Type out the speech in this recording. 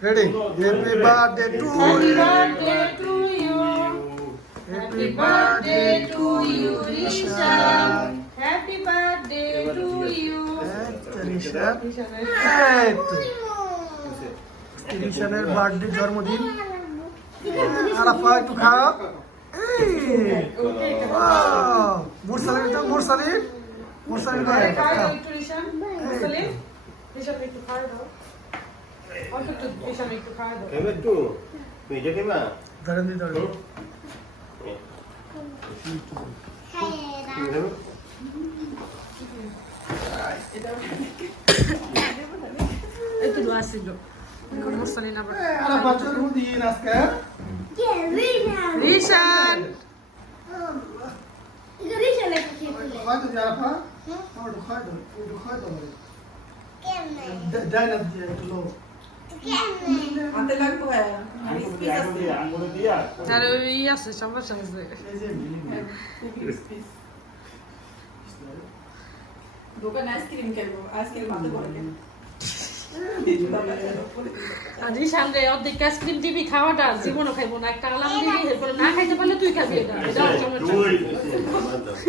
Ready? Happy birthday to Happy you. birthday to you. Happy birthday to you, Rishan. Happy birthday to you. রিশানের birthday জন্মদিন আরাফা একটু খাও মুরসালিন তো মুরসালিন মুরসালিন আরে খাও একটু রিশান। মুরসালিন, রিশান একটু খাওয়া দাও। অল্প একটু রিশান একটু খাওয়া দাও। খেবে একটু মেজে খেবা ধরেন দি ধরেন একটু দোয়া ছিল। মুরসালিন আবার আরাফা জন্মদিন আজকে রিশান খাওয়াই তো আরাফা আমার তো খাওয়াই দাও দেয় না দিয়ে একটু লো হাতে লাগবো আঙ্গুলে দিয়া আর ওই আছে সমস্যা আছে। এই যে দোকানে আইসক্রিম খাইবো আইসক্রিম হাতে করে খাইবো আর রিশান রে অর্ধেক আইসক্রিম দিবি খাওয়াটা জীবনও খাইবো না, একটা আলাম দিবি এরপরে না খাইতে পারলে তুই খাবি এটা। এটা সমস্যা।